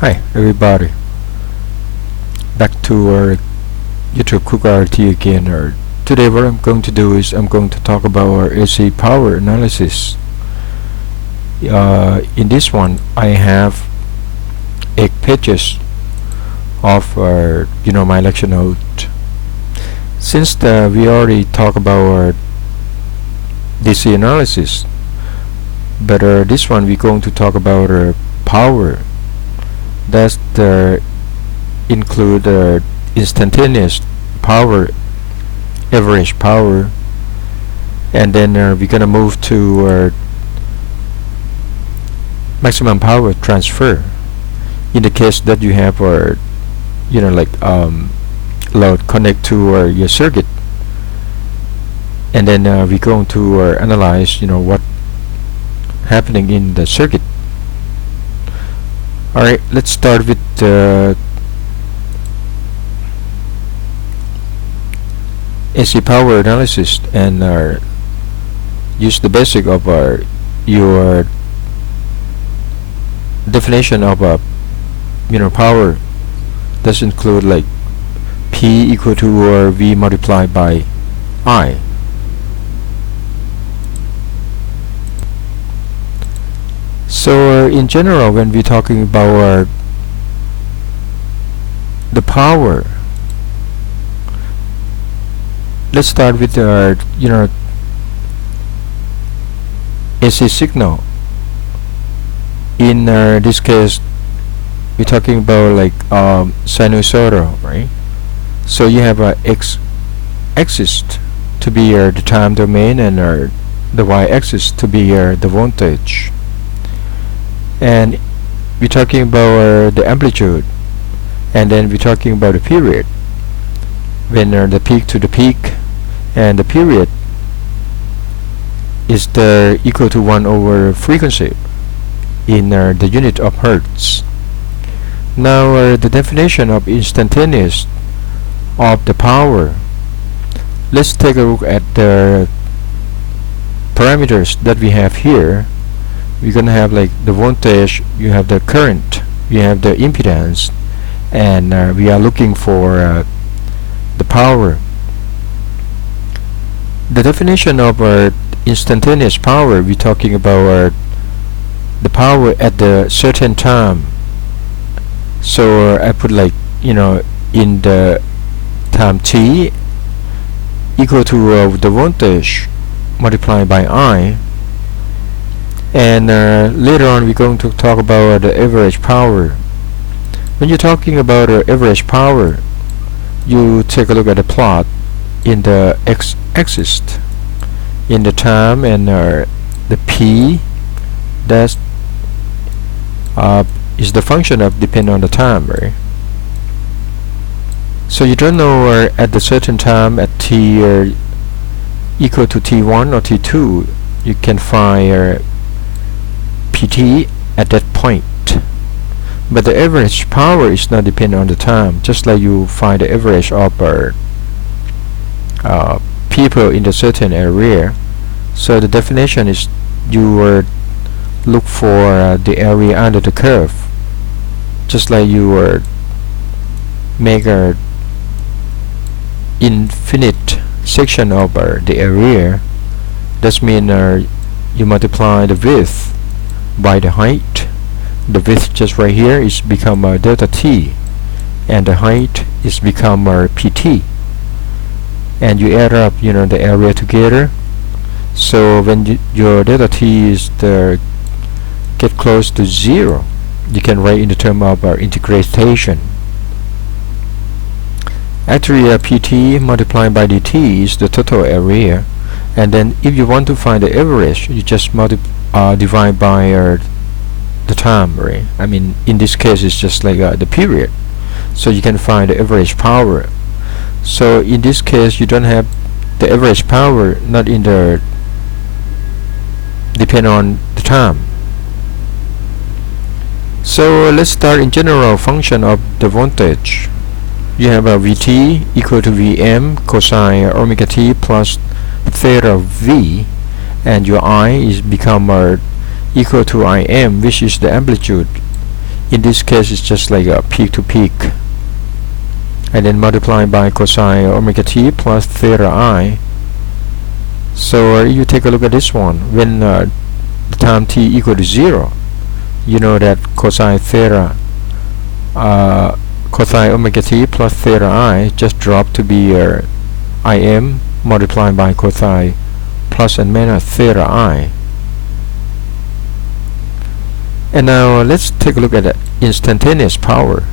Hi everybody, back to our YouTube Cook RT again. Today what I'm going to do is I'm going to talk about our AC power analysis. In this one I have 8 pages of our my lecture note. Since we already talked about our DC analysis, but this one we're going to talk about our power. That's the include instantaneous power, average power, and then we're gonna move to maximum power transfer in the case that you have load connect to your circuit, and then we're going to analyze what happening in the circuit. Alright, let's start with AC power analysis and use the basic of your definition of power. Does include like P equal to V multiplied by I. So in general, when we're talking about the power, let's start with AC signal. In this case, we're talking about like sinusoidal, right? So you have a x-axis to be the time domain, and the y-axis to be the voltage. And we're talking about the amplitude, and then we're talking about the period, when the peak to the peak, and the period is equal to 1 over frequency in the unit of hertz. Now the definition of instantaneous of the power, let's take a look at the parameters that we have here. We're gonna have like the voltage, you have the current, you have the impedance, and we are looking for the power. The definition of instantaneous power, we're talking about the power at the certain time. So I put like in the time t equal to the voltage multiplied by I. And later on we're going to talk about the average power. When you're talking about average power, you take a look at the plot in the x-axis in the time, and the p, that is the function of depend on the time, right? So you don't know at the certain time at t equal to t1 or t2, you can find PT at that point, but the average power is not dependent on the time, just like you find the average of people in the certain area. So the definition is you look for the area under the curve, just like you make a infinite section of the area. That means you multiply the width by the height. The width just right here is become delta t, and the height is become pt, and you add up the area together. So when your delta t is get close to 0, you can write in the term of integration. Actually pt multiplied by dt is the total area, and then if you want to find the average, you just divide by the time, right? I mean, in this case it's just like the period, so you can find the average power. So in this case you don't have the average power, not in the depend on the time. So let's start in general function of the voltage. You have a Vt equal to Vm cosine omega t plus theta V, and your I is become equal to Im, which is the amplitude In this case, it's just like a peak to peak, and then multiply by cosine omega t plus theta I. So you take a look at this one. When the time t equal to 0, you know that cosine theta cosine omega t plus theta I just drop to be Im multiplied by cosine plus and minus theta I. And now let's take a look at the instantaneous power.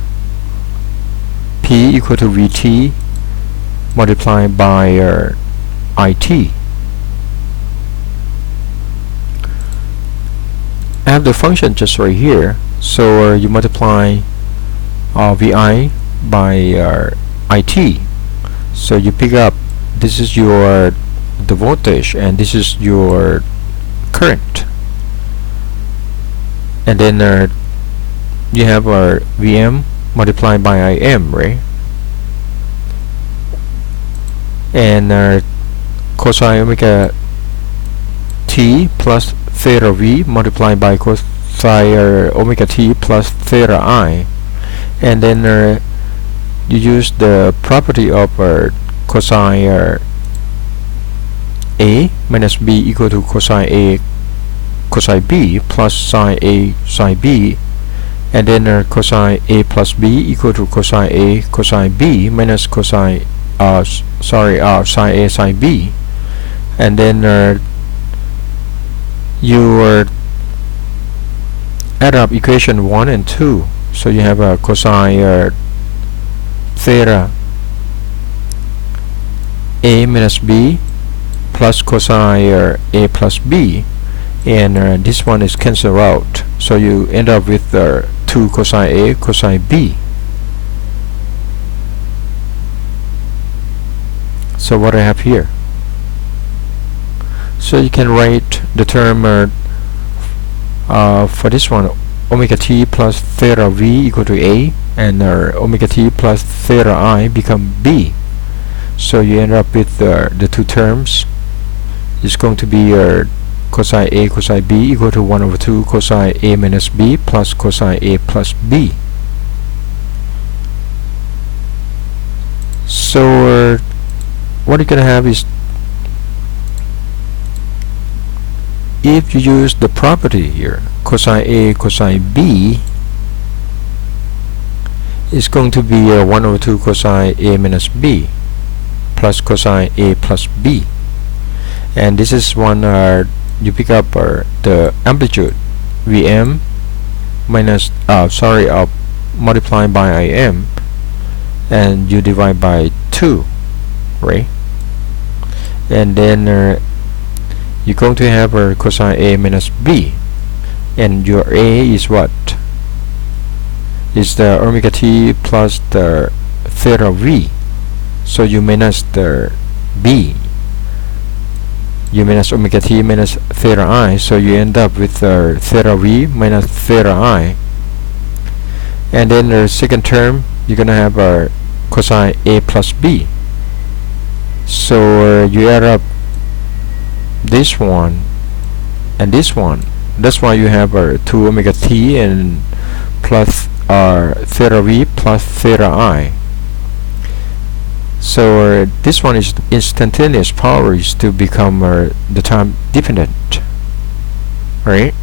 P equal to Vt multiplied by It. I have the function just right here, so you multiply Vi by It. So you pick up, this is your the voltage and this is your current, and then you have our Vm multiplied by Im, right? And cosine omega t plus theta V multiplied by cosine omega t plus theta I, and then you use the property of cosine A minus B equal to cosine A cosine B plus sine A sine B, and then cosine A plus B equal to cosine A cosine B minus cosine sine A sine B, and then you add up equation 1 and 2, so you have a cosine theta A minus B plus cosine A plus B, and this one is cancelled out, so you end up with 2 cosine A cosine B. So what I have here, so you can write the term for this one, omega t plus theta V equal to A, and omega t plus theta I become B. So you end up with the two terms. It's going to be cosine A cosine B equal to 1 over 2 cosine A minus B plus cosine A plus B. So what you're gonna have is, if you use the property here, cosine A cosine B is going to be 1 over 2 cosine A minus B plus cosine A plus B, and this is one you pick up the amplitude Vm minus multiplying by Im, and you divide by 2, right? And then you're going to have cosine A minus B, and your A is what? Is the omega t plus the theta V, so you minus the B, you minus omega t minus theta I, so you end up with theta V minus theta I, and then the second term you're gonna have cosine A plus B. So you add up this one and this one. That's why you have 2 omega t and plus theta V plus theta I. So this one is instantaneous power is to become the time dependent, right?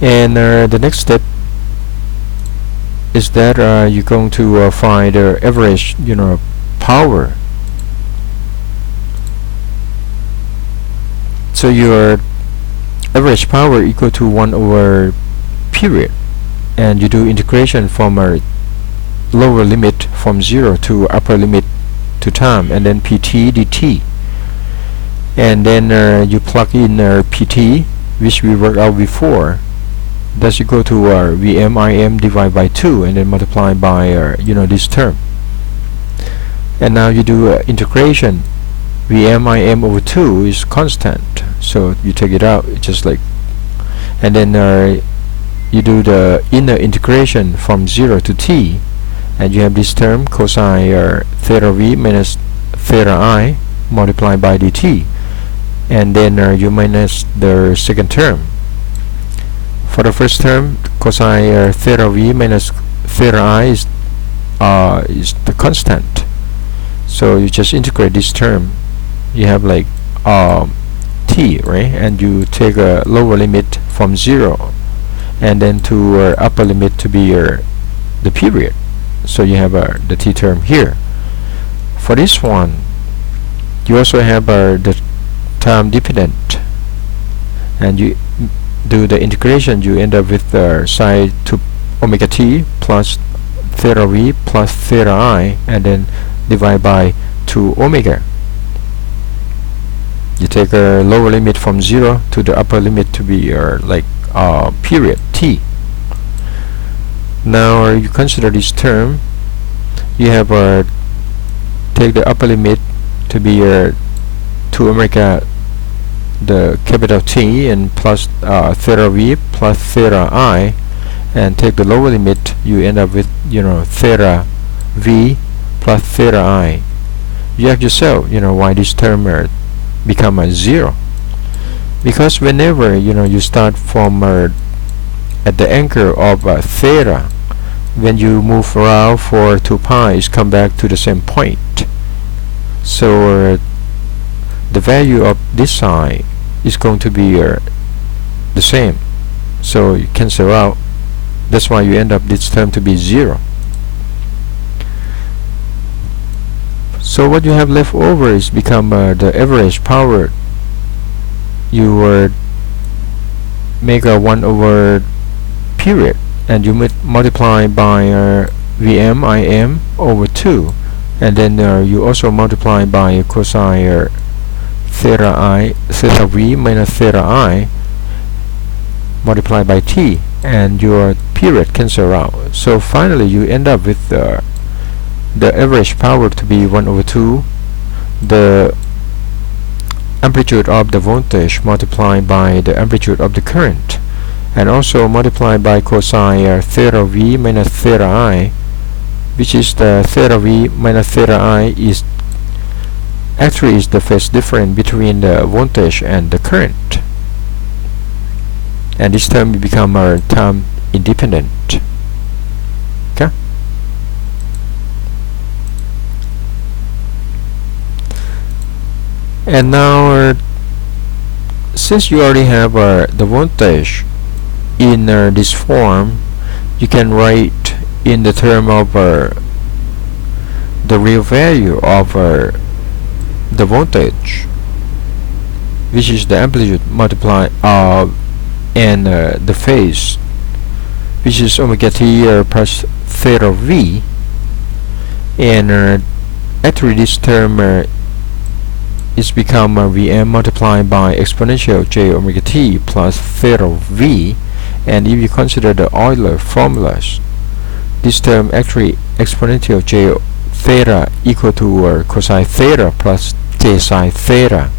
And the next step is that you're going to find average, power. So your average power equal to 1 over period, and you do integration from a lower limit from 0 to upper limit to time, and then pt dt, and then you plug in pt, which we worked out before. That's equal to Vm Im divided by 2, and then multiply by this term. And now you do integration. Vm Im over 2 is constant, so you take it out just like, and then you do the inner integration from 0 to t, and you have this term cosine theta V minus theta I multiplied by dt, and then you minus the second term For the first term, cosine theta v minus theta I is the constant. So you just integrate this term. You have like t, right? And you take a lower limit from 0 and then to upper limit to be the period. So you have the t term here. For this one, you also have the time dependent, and you do the integration. You end up with sine to omega t plus theta v plus theta I, and then divide by 2 omega. You take a lower limit from 0 to the upper limit to be like period t. Now you consider this term. You have take the upper limit to be 2 omega the capital T and plus theta v plus theta I, and take the lower limit. You end up with theta v plus theta I. You ask yourself why this term become a 0, because whenever you start from at the angle of theta, when you move around for 2 pi, it's come back to the same point. So the value of this side is going to be the same. So you cancel out. That's why you end up this term to be 0. So what you have left over is become the average power. You make a 1 over period, and you multiply by Vm Im over 2, and then you also multiply by cosine theta v minus theta I multiplied by t, and your period cancel out. So finally you end up with the average power to be 1 over 2 the amplitude of the voltage multiplied by the amplitude of the current, and also multiplied by cosine theta v minus theta I, which is the theta v minus theta I is actually is the phase difference between the voltage and the current, and this term become time independent. Okay. And now since you already have the voltage in this form, you can write in the term of the real value of the voltage, which is the amplitude multiplied and the phase, which is omega t plus theta v, and actually this term is become Vm multiplied by exponential j omega t plus theta v. And if you consider the Euler formulas, this term actually exponential j theta equal to cosine theta plus j sine theta.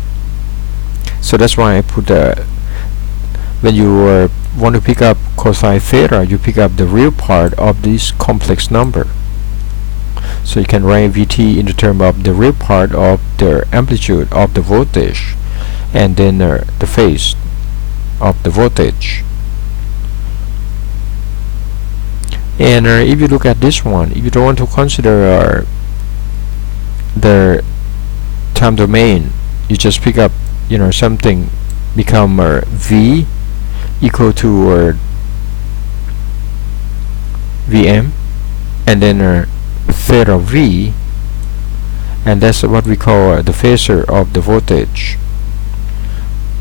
So that's why I put when you want to pick up cosine theta, you pick up the real part of this complex number. So you can write Vt in the term of the real part of the amplitude of the voltage, and then the phase of the voltage. And if you look at this one, if you don't want to consider the time domain, you just pick up something become V equal to Vm, and then theta v, and that's what we call the phasor of the voltage.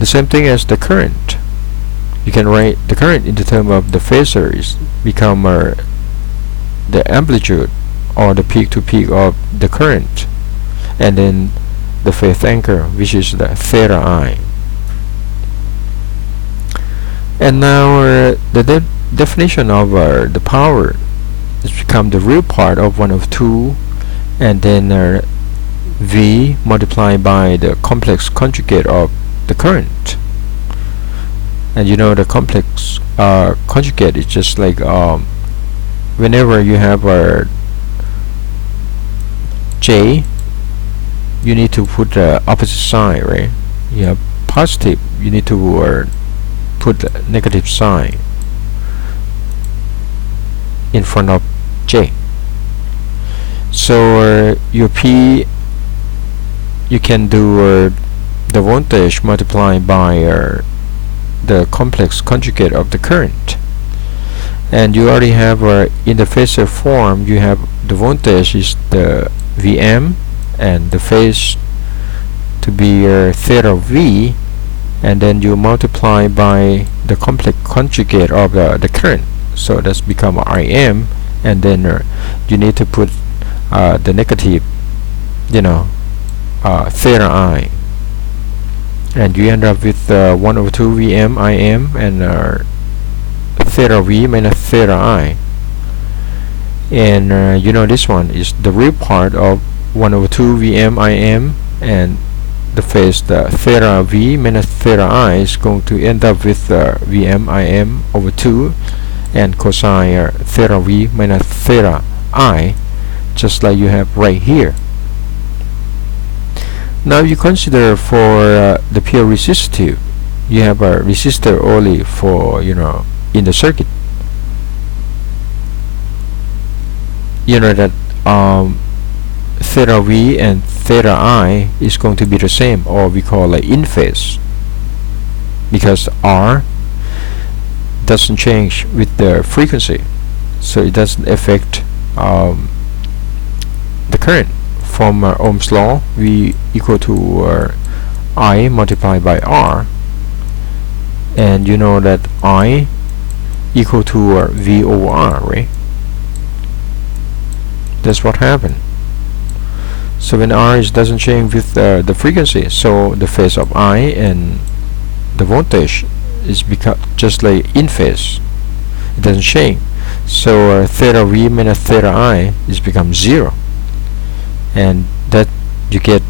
The same thing as the current. You can write the current in the term of the phasor is become the amplitude or the peak to peak of the current, and then the phase angle, which is the theta I. And now the definition of the power has become the real part of 1 over 2, and then V multiplied by the complex conjugate of the current. And the complex conjugate is just like whenever you have a J, you need to put the opposite sign, right? You have positive, you need to put the negative sign. in front of J. So your P, you can do the voltage multiplied by the complex conjugate of the current, and you already have in the phasor form, you have the voltage is the Vm and the phase to be theta V, and then you multiply by the complex conjugate of the current, so that's become Im, and then you need to put the negative, theta I, and you end up with 1 over 2 Vm Im and theta V minus theta I, and this one is the real part of 1 over 2 Vm Im, and the phase the theta V minus theta I is going to end up with Vm Im over 2 and cosine theta V minus theta I, just like you have right here. Now you consider for the pure resistive, you have a resistor only for in the circuit. That theta V and theta I is going to be the same, or we call it in phase, because R doesn't change with the frequency, so it doesn't affect the current. From Ohm's law, V equal to I multiplied by R, and you know that I equal to V over R, right? That's what happened. So when R doesn't change with the frequency, so the phase of I and the voltage is become just like in phase. It doesn't change. So theta V minus theta I is become 0, and that you get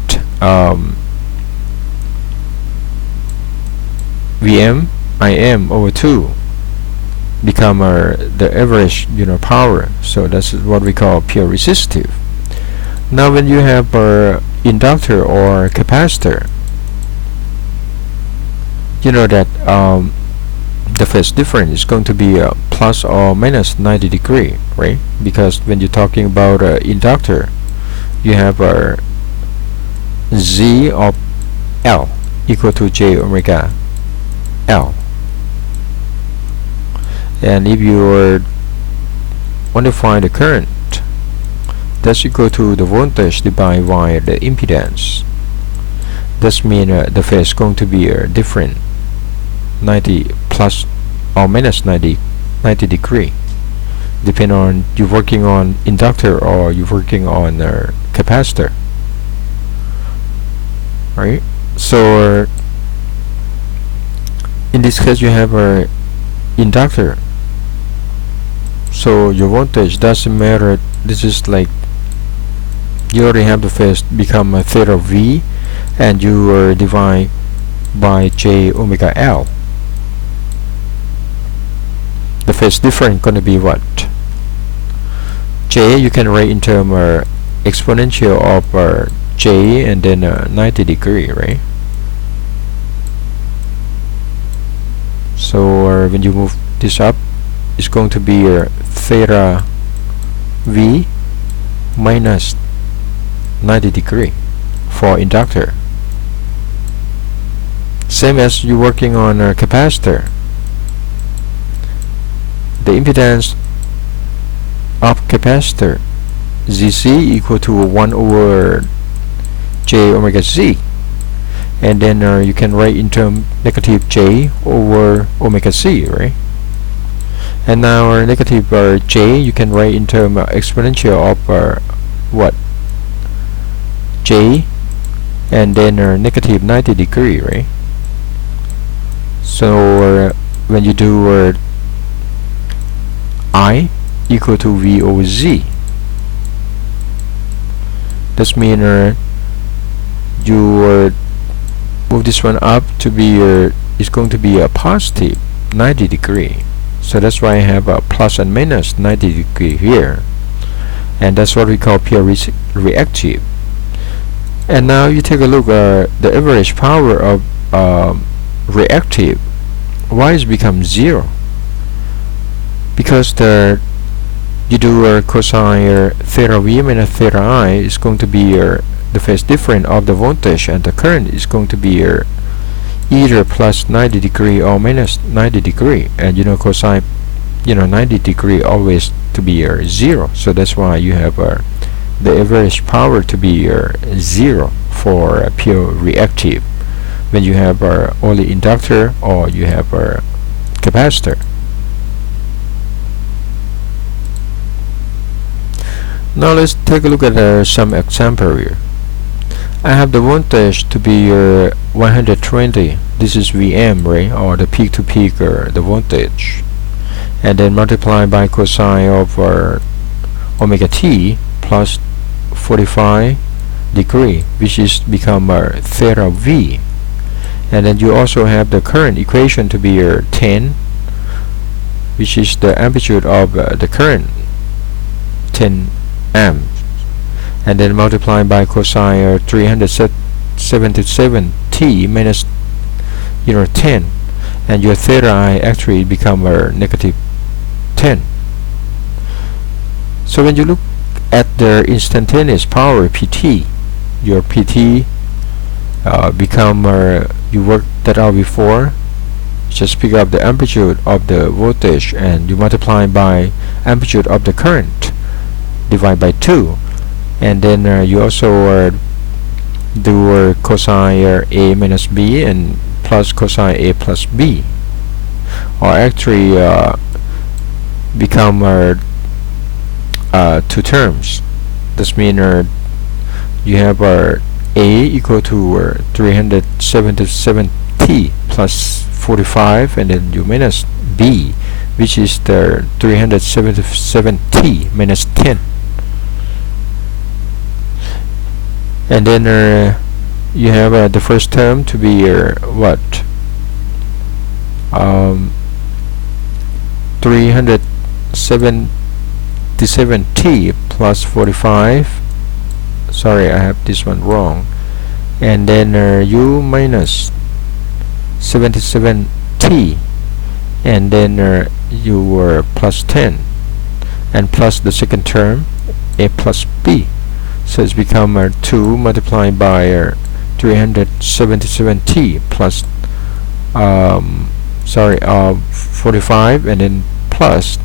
Vm Im over 2 become the average power. So that's what we call pure resistive. Now when you have inductor or capacitor, that the phase difference is going to be plus or minus 90 degree, right? Because when you're talking about inductor, you have Z of L equal to J omega L, and if you want to find the current, that's equal to the voltage divided by the impedance. That means the phase is going to be different 90 plus or minus 90 degree, depending on you're working on inductor or you're working on capacitor, right? So in this case you have a inductor, so your voltage doesn't matter. This is like you already have the phase become a theta V, and you divide by J omega L. The phase difference going to be what? J you can write in term exponential of J and then 90 degree, right? So when you move this up, it's going to be theta V minus 90 degree for inductor. Same as you working on a capacitor. The impedance of capacitor ZC equal to 1 over J omega Z, and then you can write in term negative J over omega C, right? And now negative J you can write in term exponential of what? J and then negative 90 degree, right? So when you do I equal to V over Z, that means you move this one up to be it's going to be a positive 90 degree. So that's why I have a plus and minus 90 degree here, and that's what we call pure reactive. And now you take a look at the average power of reactive. Why is become 0? Because the you do cosine theta v minus theta I is going to be the phase difference of the voltage and the current is going to be either plus 90 degree or minus 90 degree, and cosine 90 degree always to be 0, so that's why you have the average power to be 0 for pure reactive when you have only inductor or you have capacitor. Now let's take a look at some example here. I have the voltage to be 120. This is Vm, right, or the peak to peak the voltage, and then multiply by cosine of omega t plus 45 degree, which is become theta v. And then you also have the current equation to be 10, which is the amplitude of the current, 10 amps, and then multiply by cosine 377 t minus 10, and your theta I actually become negative 10. So when you look at the instantaneous power PT, your PT become you worked that out before. Just pick up the amplitude of the voltage and you multiply by amplitude of the current, divide by 2, and then you also do cosine A minus B and plus cosine A plus B, or actually become two terms. This means you have A equal to 377t plus 45, and then you minus B, which is the 377t minus 10, and then you have the first term to be what 377t plus 45. Sorry, I have this one wrong. And then u minus 77t, and then you plus 10, and plus the second term a plus b. So it's become 2 multiplied by 377t plus 45, and then plus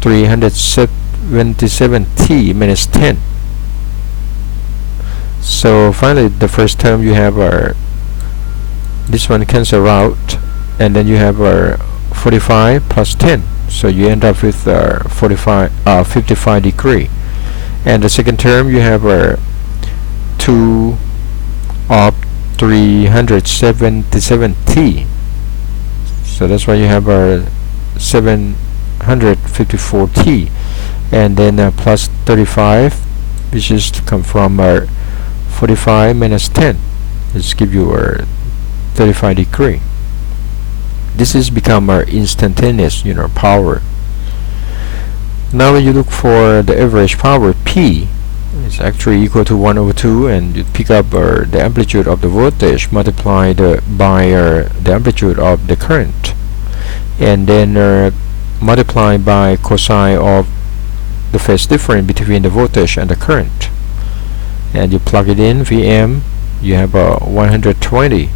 377t minus 10. So finally the first term you have this one cancel out, and then you have 45 plus 10, so you end up with 55 degree. And the second term you have 2 of 377t, so that's why you have 754t, and then plus 35, which is to come from 45 minus 10, let's give you 35 degree. This is become our instantaneous power. Now when you look for the average power P, it's actually equal to 1 over 2, and you pick up the amplitude of the voltage multiplied by the amplitude of the current, and then multiply by cosine of the phase difference between the voltage and the current, and you plug it in. Vm you have 120,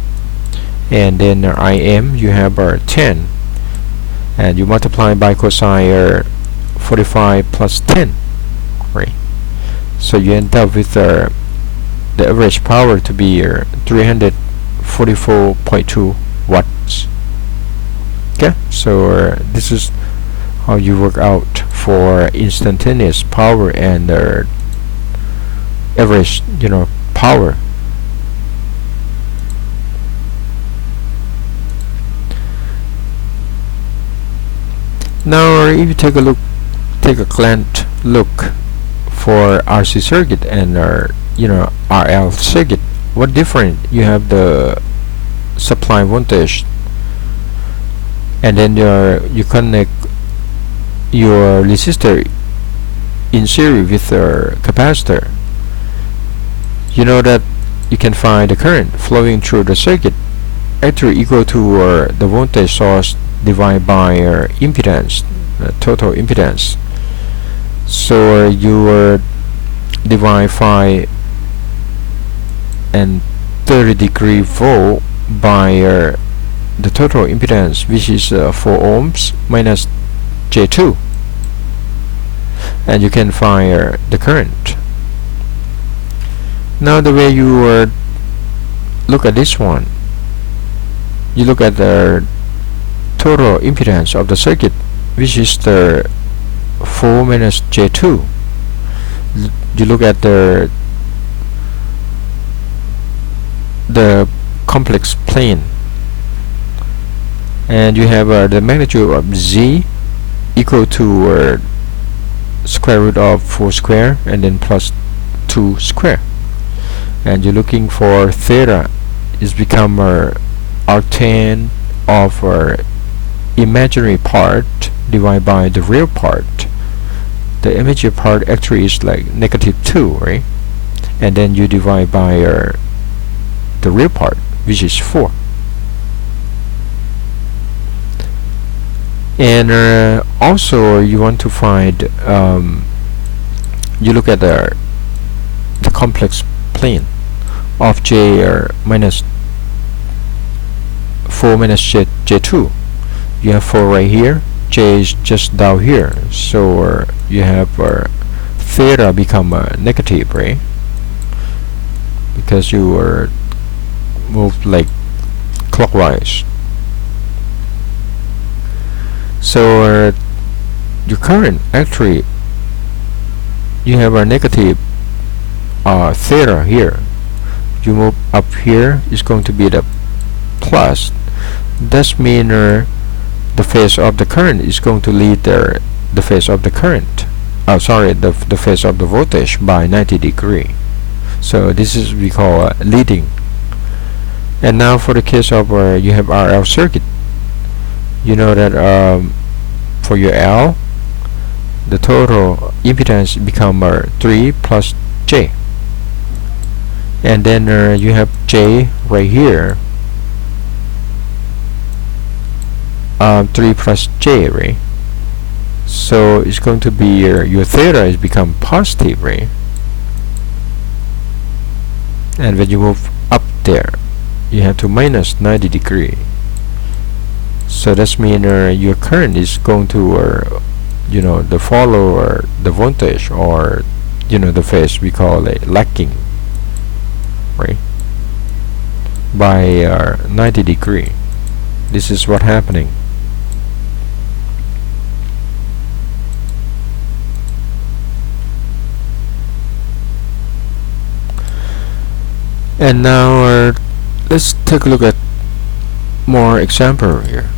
and then Im you have 10, and you multiply by cosine 45 plus 10, right? So you end up with the average power to be 344.2 watts. Okay, so this is how you work out for instantaneous power and average power. Now if you take a glance look for RC circuit and RL circuit, what different? You have the supply voltage, and then you connect your resistor in series with the capacitor. You know that you can find the current flowing through the circuit actually equal to the voltage source divided by impedance, total impedance. So you divide 5 and 30-degree volt by the total impedance, which is 4 ohms minus J2, and you can find the current. Now the way you look at this one, you look at the total impedance of the circuit, which is the 4 minus J2. You look at the complex plane, and you have the magnitude of Z equal to square root of 4 square and then plus 2 square, and you're looking for theta is become arctan of imaginary part divided by the real part. The imaginary part actually is like -2, right? And then you divide by the real part, which is 4. And also you want to find you look at the complex plane of J minus 4 minus J2. You have 4 right here, J is just down here, so you have theta become negative, right? Because you move like clockwise. So your current actually, you have a negative theta here. You move up here, is going to be the plus. That means the phase of the current is going to lead the phase of the current. Oh, sorry, the phase of the voltage by 90 degree. So this is we call leading. And now for the case of you have RL circuit, you know that for your L, the total impedance become 3 plus J, and then you have J right here, 3 plus J, right? So it's going to be your theta is become positive, right? And when you move up there, you have to minus 90 degree. So that means your current is going to the follow the voltage, or the phase we call it lagging, right, by 90 degree. This is what happening. And now let's take a look at more example here.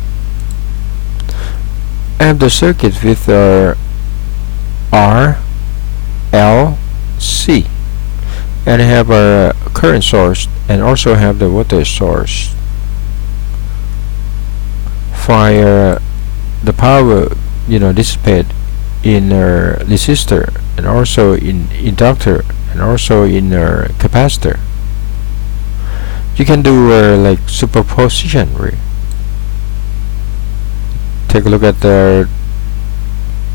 I have the circuit with R, L, C, and I have a current source and also have the voltage source. Fire the power dissipate in resistor, and also in inductor, and also in capacitor. You can do like superposition, right? Take a look at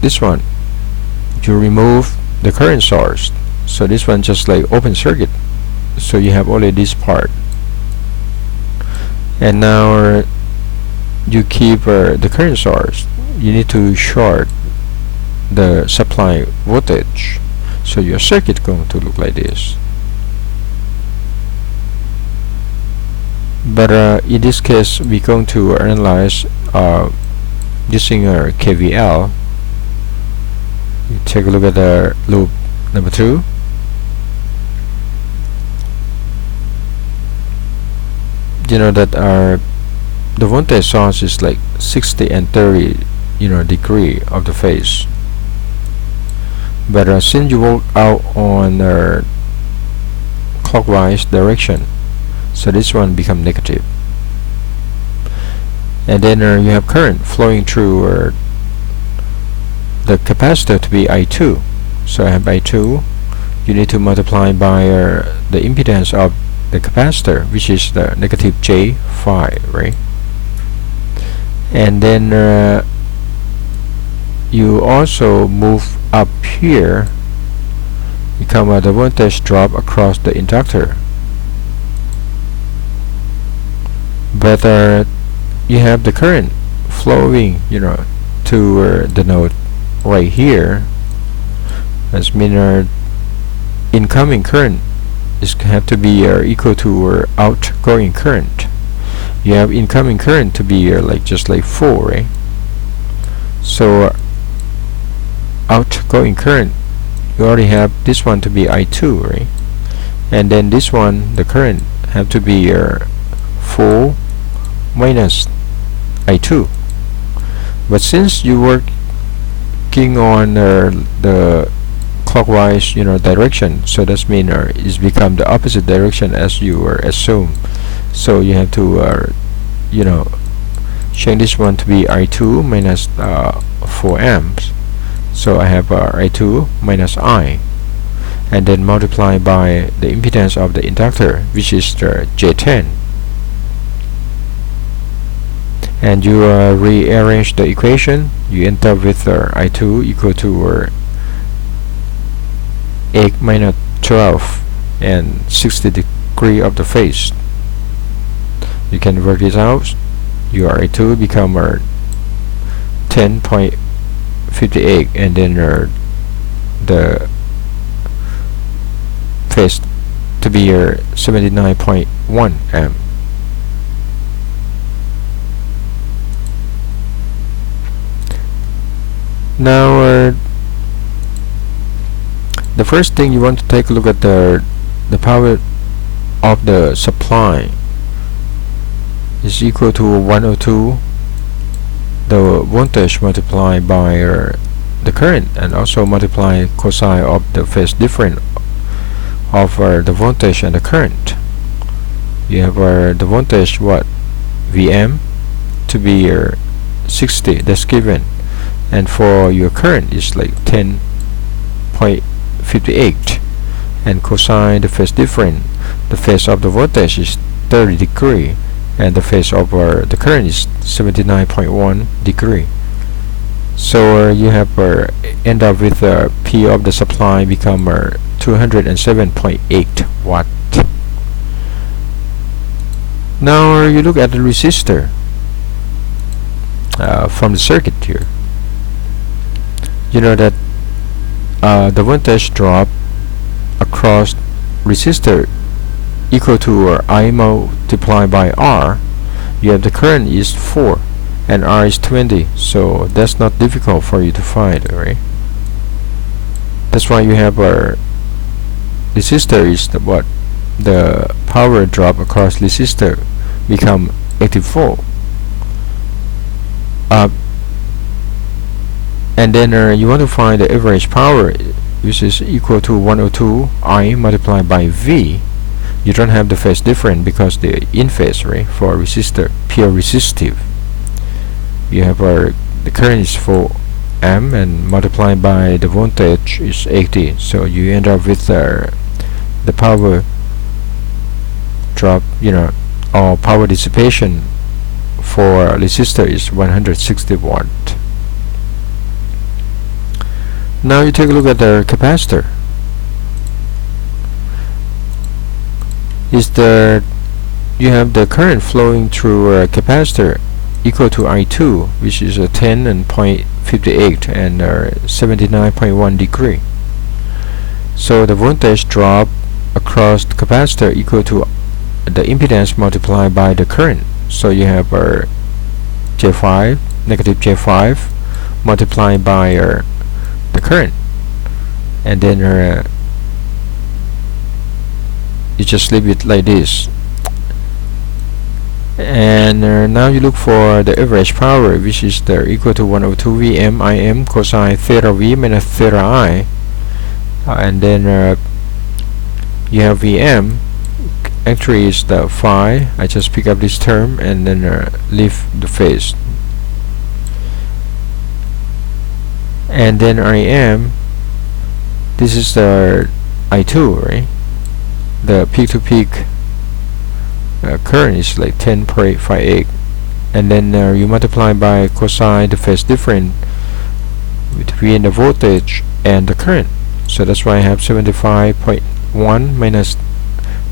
this one. You remove the current source, so this one just like open circuit, so you have only this part. And now you keep the current source. You need to short the supply voltage, so your circuit going to look like this. But in this case, we're going to analyze using KVL. You take a look at the loop number 2. You know that the voltage source is like 60 and 30 degree of the phase. But since you walk out on clockwise direction, so this one become negative. And then you have current flowing through the capacitor to be I2. So I have I2. You need to multiply by the impedance of the capacitor, which is the negative J5, right? And then you also move up here, become the voltage drop across the inductor. But you have the current flowing, to the node right here. That means incoming current have to be equal to outgoing current. You have incoming current to be just like 4, right? So outgoing current, you already have this one to be I2, right? And then this one, the current have to be 4 minus I2. But since you working on the clockwise direction, so that means it's become the opposite direction as you assume. So you have to change this one to be I2 minus 4 amps. So I have I2 minus I, and then multiply by the impedance of the inductor, which is the J10. And you rearrange the equation, you end up with I2 equal to 8 minus 12 and 60 degree of the phase. You can work this out. Your I2 become 10.58, and then the phase to be 79.1 amp. Now the first thing you want to take a look at the power of the supply is equal to 102 the voltage multiplied by the current, and also multiply cosine of the phase difference of the voltage and the current. You have the voltage Vm to be 60, that's given, and for your current is like 10.58, and cosine the phase difference, the phase of the voltage is 30 degree, and the phase of the current is 79.1 degree. So you have end up with P of the supply become 207.8 watt. Now you look at the resistor from the circuit here. You know that the voltage drop across resistor equal to I multiplied by R. You have the current is 4 and R is 20, so that's not difficult for you to find, right? That's why you have resistor is the power drop across resistor become 84. And then you want to find the average power, which is equal to 102 I multiplied by V. You don't have the phase difference because they're in phase, right? For resistor, pure resistive. You have the current is 4 amp and multiplied by the voltage is 80. So you end up with the power drop, or power dissipation for resistor is 160 watt. Now you take a look at the capacitor. You have the current flowing through a capacitor equal to I2, which is 10.58 and 79.1 degree. So the voltage drop across the capacitor equal to the impedance multiplied by the current. So you have J5, negative J5 multiplied by the current, and then you just leave it like this. And now you look for the average power, which is equal to 102 Vm Im cosine theta V minus theta I, and then you have Vm actually is the phi. I just pick up this term and then leave the phase, and then Im, this is the I2, right? The peak to peak current is like 10.58, and then you multiply by cosine the phase difference between the voltage and the current. So that's why I have 75.1 minus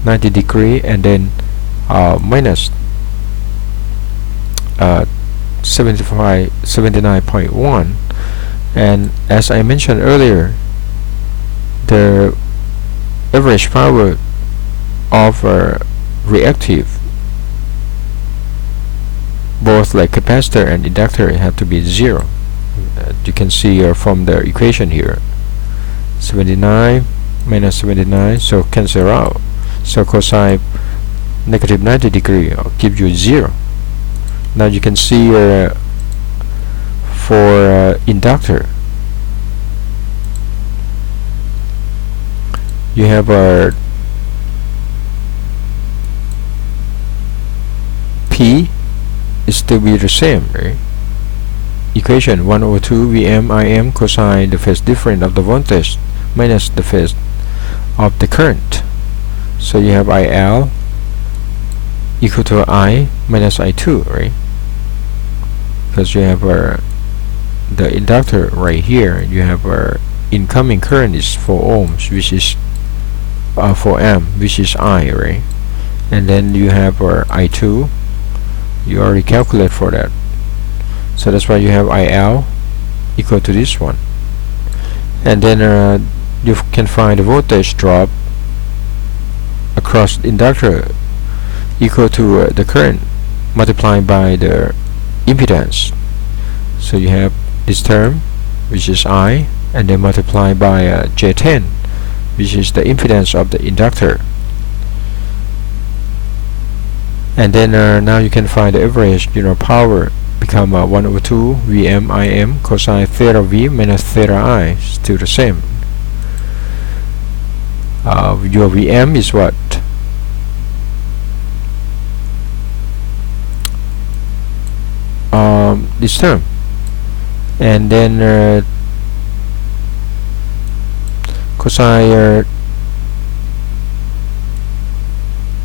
90 degree, and then minus 79.1. And as I mentioned earlier, the average power of reactive, both like capacitor and inductor, have to be 0. You can see from the equation here, 79 minus 79, so cancel out. So cosine negative 90 degree gives you 0. Now you can see for inductor, you have P is still be the same, right? Equation 1 over 2 Vm Im cosine the phase difference of the voltage minus the phase of the current. So you have IL equal to I minus I2, right? Because you have the inductor right here. You have incoming current is 4 ohms, which is 4 amp, which is I, right? And then you have I2. You already calculate for that. So that's why you have IL equal to this one. And then you can find the voltage drop across the inductor equal to the current multiplied by the impedance. So you have this term, which is I, and then multiplied by J10, which is the impedance of the inductor. And then now you can find the average power become 1 over 2 Vm Im cosine theta V minus theta I, still the same. Your Vm is what? This term. And then cosine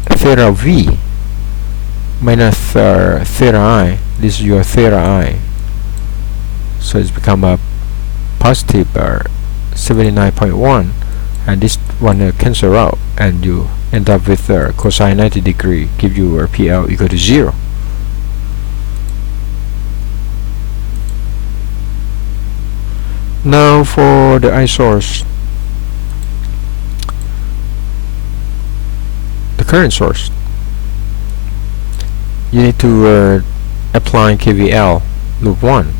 theta V minus theta I. This is your theta I. So it's become a positive 79.1, and this one cancel out, and you end up with cosine 90 degree, give you PL equal to 0. Now for the I source, the current source, you need to apply KVL loop 1.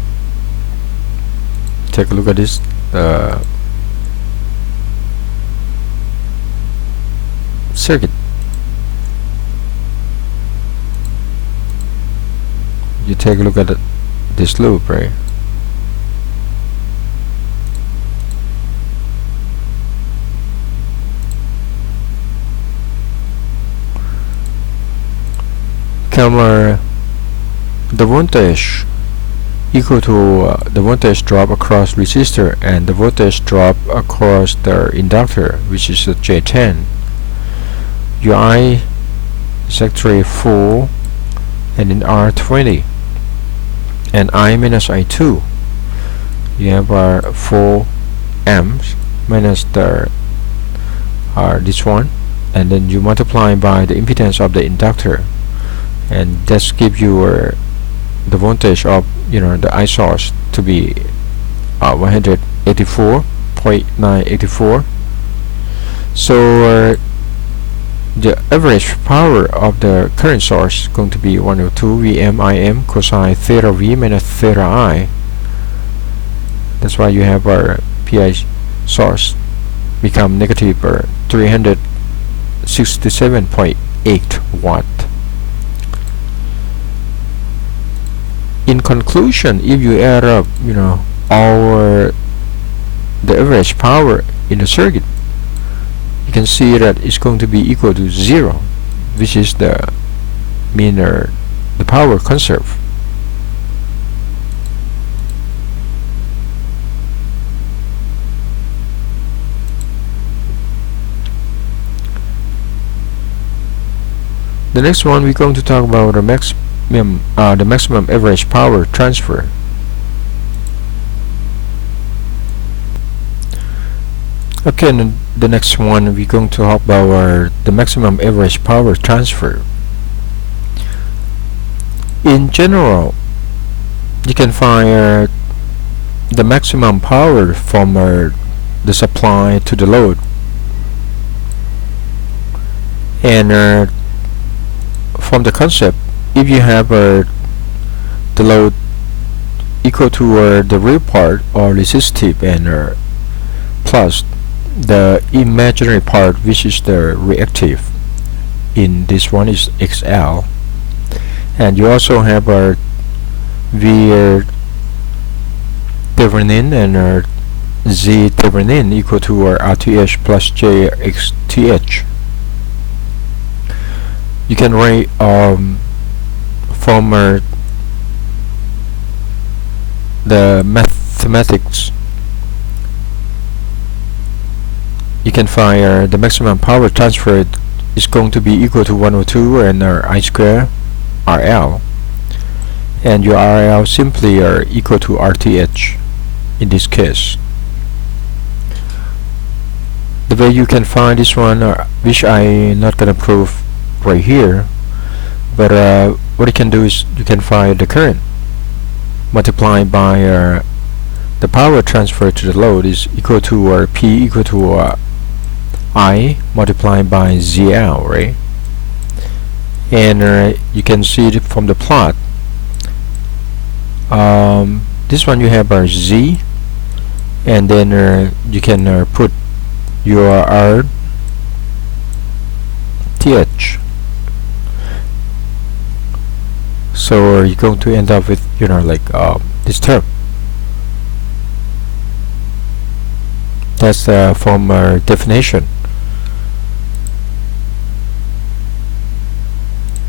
Take a look at this circuit. You take a look at this loop, right? The voltage equal to the voltage drop across resistor and the voltage drop across the inductor, which is J10. Your I is actually 4, and then R20, and I minus I2. You have 4 amps minus the this one, and then you multiply by the impedance of the inductor, and that's give you the voltage of the I source to be 184.984. So the average power of the current source is going to be 1 over 2 Vm Im cosine theta V minus theta I. That's why you have our PI source become negative 367.8 watt. In conclusion, if you add up all the average power in the circuit, you can see that it's going to be equal to 0, which is the the power conserved. The next one, we're going to talk about the maximum average power transfer. Okay, and the next one we're going to talk about the maximum average power transfer. In general, you can find the maximum power from the supply to the load, and from the concept, if you have the load equal to the real part or resistive, and plus the imaginary part, which is the reactive, in this one is XL, and you also have V Thevenin and Z Thevenin equal to RTH plus JXTH. You can write from the mathematics. You can find the maximum power transferred is going to be equal to 102 and I square RL, and your RL simply are equal to RTH in this case. The way you can find this one, which I'm not gonna prove right here, but what you can do is you can find the current multiplied by the power transfer to the load is equal to P equal to I multiplied by ZL, right? And you can see it from the plot. This one you have Z, and then you can put your RTH. So you're going to end up with like this term. That's from definition.